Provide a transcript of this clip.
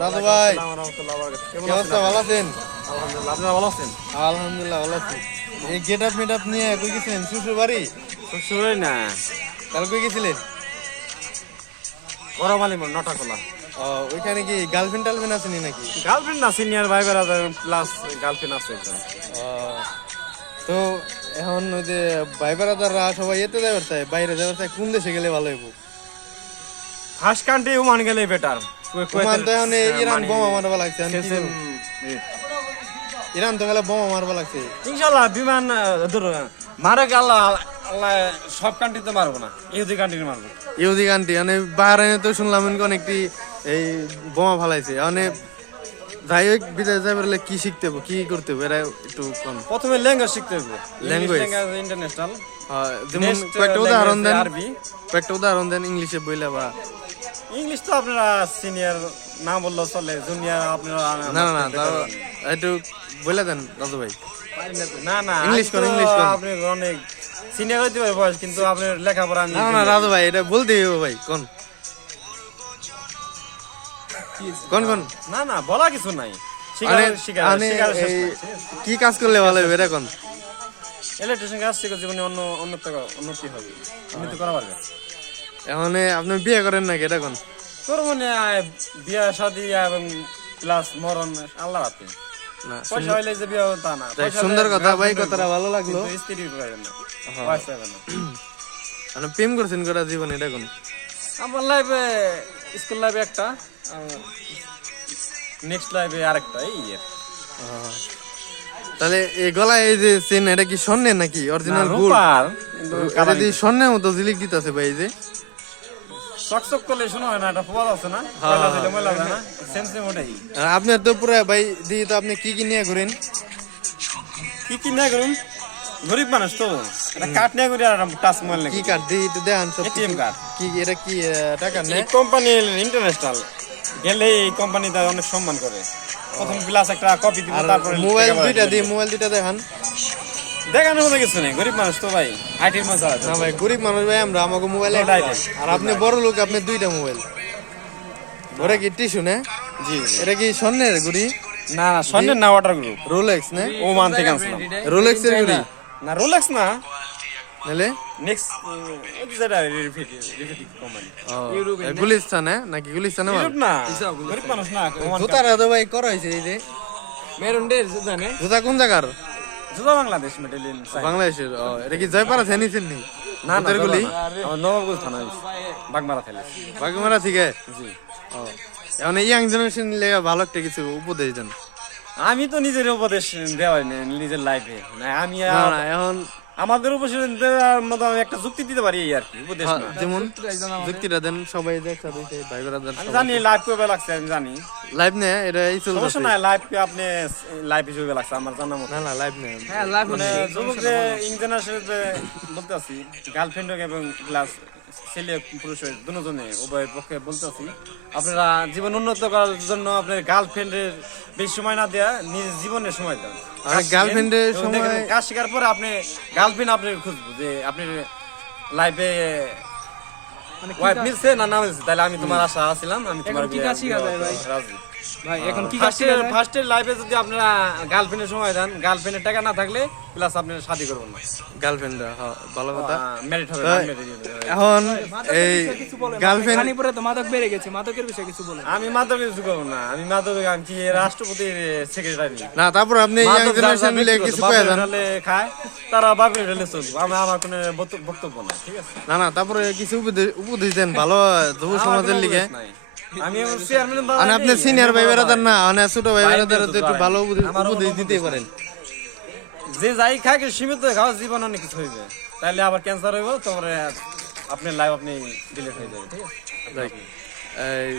দাদু ভাই, কেমন কি অবস্থা? ভালো আছেন? আলহামদুলিল্লাহ, আপনারা ভালো আছেন? আলহামদুলিল্লাহ ভালো আছি। এই গেট আপ মেট আপ নিয়ে কই গেছিলেন? শ্বশুর বাড়ি? শ্বশুরই না, কাল কই গেছিলেন? বড়মালি নটাকলা। ওইখানে কি গার্লফ্রেন্ড টার্লফ্রেন্ড আসেনি নাকি? গার্লফ্রেন্ড না, সিনিয়র ভাই বেড়াদার প্লাস গার্লফ্রেন্ড আছে একজন। আহ, তো এখন ওই যে ভাই বেড়াদাররা সবাই এতে যাবার চায়, বাইরে যাবার চায়, কোন দেশে গেলে ভালো হইব? ফার্স্ট কান্ট্রি ওমান গেলে বেটার। ওমান তো এখন ইরান বোমা মারবা লাগছে, এখন কি করব? ইরান তো গেলে বোমা মারবা লাগছে। ইনশাআল্লাহ বিমান মারে আল্লাহ আল্লাহ সব কান্ট্রিতে মারবো না, ইহুদি কান্ট্রি মারবো। ইহুদি কান্ট্রি মানে বাহরাইনে তো শুনলাম অনেকটি এই বোমা ফালাইছে, মানে যাই হোক বিদেশ যাই বলে কি শিখতে হবে, কি করতে হবে এটা একটু কম। প্রথমে ল্যাঙ্গুয়েজ শিখতে হবে, Language? ইন্টারন্যাশনাল। যেমন Next, কয়েকটা উদাহরণ দেন, আরবি। কয়েকটা উদাহরণ দেন ইংলিশে বইলে বা ইংলিশ তো আপনারা সিনিয়র না বললেও চলে, জুনিয়র আপনারা না না না তাও একটু বলে দেন দাদু ভাই। না না English কোন, আমি তো English কোন? আপনি অনেক সিনিয়র হইতে পারে বয়স, কিন্তু আপনার লেখাপড়া আমি না না দাদু ভাই এটা বলতে হবে ভাই, কোন কোন কোন না না বলা কিছু নাই। কি কাজ করলে ভালো হবে এটা কোন? ইলেকট্রিশিয়ান কাজ শিখে জীবনে উন্নতি হবে, উন্নতি করা পারবে। এখন আপনি বিয়ে করেন নাকি এটা কোন? তোর মনে বিয়া শাদী এবং প্লাস মরণ আল্লাহ হাতে। না পয়সা হইলে যে বিয়া হবে তা না। যাক, পয়সা সুন্দর হলে কথা ভাই, girlfriend কথাটা হইবো, ভালো লাগলো। কিন্তু স্ত্রী পাইবেন না, wife পাইবেন না। আপনি প্রেম করছেন গোটা জীবন এটা কোন? আমার লাইফে স্কুল লাইফে একটা, নেক্সট লাইফে আরেকটা, এই আর কি। তাহলে এই গলায় এই যে চেন এটা কি স্বর্ণের নাকি না, অরিজিনাল গোল্ড? রূপার, কিন্তু এটা দিয়ে স্বর্ণের মতো ঝিলিক দিতেছে ভাই, এই যে চকচক করলে শোনা হয় না, এটা ফোয়াল আছে না, ময়লা দিলে ময়লা যায় না, সেম সেম ওটাই। আর আপনার তো পুরো ভাই দিয়ে তো আপনি কি কি নিয়ে ঘুরেন? কি না করুন, গরিব মানুষ তো, এটা কাঠ নিয়ে করি আর টাচ মোবাইল কি নাকি কার্ড দিয়ে একটু দেখান সব এটিএম কার্ড। কি এটা কি টাকা নেই? এই কোম্পানি ইন্টারন্যাশনাল গেলে এই কোম্পানিটা অনেক সম্মান করে। প্রথম প্লাস একটা কপি দিব, আর তারপরে মোবাইল টাকা দুইটা বাড়ায় দিয়ে দিবে। মোবাইল দুইটা দেখান। দেখানোর মতো কিছু নেই, গরিব মানুষ তো ভাই, আইটির মাঝে না ভাই গরিব মানুষ ভাই, আমরা আমাকে মোবাইল No একটা। direct. আর আপনি বড় লোক, আপনি দুইটা মোবাইল। ওরা কি টিস্যু না? জি এটা কি স্বর্ণের গুড়ি? না না, স্বর্ণের না, ওয়াটার গ্রুপ, রোলেক্স না? ওমান থেকে আনছিলাম। রোলেক্স এর গুড়ি না রোলেক্স না, নালে নেক্সট যেটা রিফিটিক কোম্পানি। গুলিস্তান নাকি গুলিস্তান? ইউরোপ না, গরিব মানুষ না, ওমান জুতার তো ভাই করা হয়েছে এই যে মেরুন ডে জানে, জুতা কোন জায়গার? জুদা বাংলাদেশ মেডেলিন বাংলাদেশের। এটা কি জয়পাড়া থেনিছেন নি? না না জুতার গুলি আমার নবাবগঞ্জ থানা বাগমারা থেকে। বাগমারা থেকে। জি, এখন ইয়াং জেনারেশন লেগে ভালো একটা কিছু উপদেশ দেন। আমি তো নিজের উপদেশ দেওয়াই না নিজের লাইফে, না আমি না না এখন আমাদের উপদেশ দেওয়ার মতো আমি একটা যুক্তি দিতে পারি, এই আর কি উপদেশ না। যেমন যুক্তিটা দেন, সবাই একসাথে ভাই ব্রাদার আমি জানি লাইফ কবে লাগছে, আমি জানি, লাইভ নে এটা এই সমস্যা চলতেছে। নাই, লাইফকে আপনি লাইফ হিসেবে লাগছে আমার জানার মতো। না না লাইভ নে মানে যুবক যে ইঞ্জিনিয়ার বলতে আছি, গার্লফ্রেন্ড এবং প্লাস ছেলে পুরুষ দুজনে উভয় পক্ষে বলতে আছি, আপনারা জীবন উন্নত করার জন্য আপনার গার্লফ্রেন্ডের বেশি সময় না দেয়া, নিজের জীবনের সময় দেন। আর গার্লফ্রেন্ডের সময় কাজ শেখার পরে আপনি গার্লফ্রেন্ড আপনি খুঁজবো যে আপনার লাইফে ওয়াইফ মিলছে না না মিলছে, তাহলে আমি তোমার আশা আছিলাম, আমি তোমার কি কাজ শিখা যায় ভাই? রাজি। ভাই এখন কি কাজ শিখা যায়? ফার্স্টের লাইফে যদি আপনারা গার্লফ্রেন্ডের সময় দেন, গার্লফ্রেন্ডের টাকা না থাকলে প্লাস আপনি শাদী করবেন না, গার্লফ্রেন্ড ভালো কথা। ম্যারিড হবে তাই? এখন এই কিছু বলেন। গার্লফ্রেন্ড খানি পরে তো মাদক বেড়ে গেছে, মাদকের বিষয়ে কিছু বলেন। আমি মাদক কিছু করবো না, আমি মাদক আমি কি রাষ্ট্রপতির সেক্রেটারি। না তারপর আপনি ইয়াং জেনারেশন মিলে কিছু কয়ে দেন। খায় তারা বাপের ঢেলে চলবো, আমার কোনো বক্তব্য নাই, ঠিক আছে। না না তারপরে কিছু উপদেশ দেন ভালো যুব সমাজের লিগে। আমি চেয়ারম্যান মানে আপনি সিনিয়র ভাই বেড়াদার না, মানে ছোট ভাই বেড়াদার তো একটু ভালো উপদেশ দিতেই পারেন। যে যাই খায় সীমিত খাওয়া, জীবন অনেক কিছু হইবে, তাহলে আবার ক্যান্সার হইব, তারপরে আপনার লাইফ আপনি ডিলিট হয়ে যাবে, ঠিক আছে। এই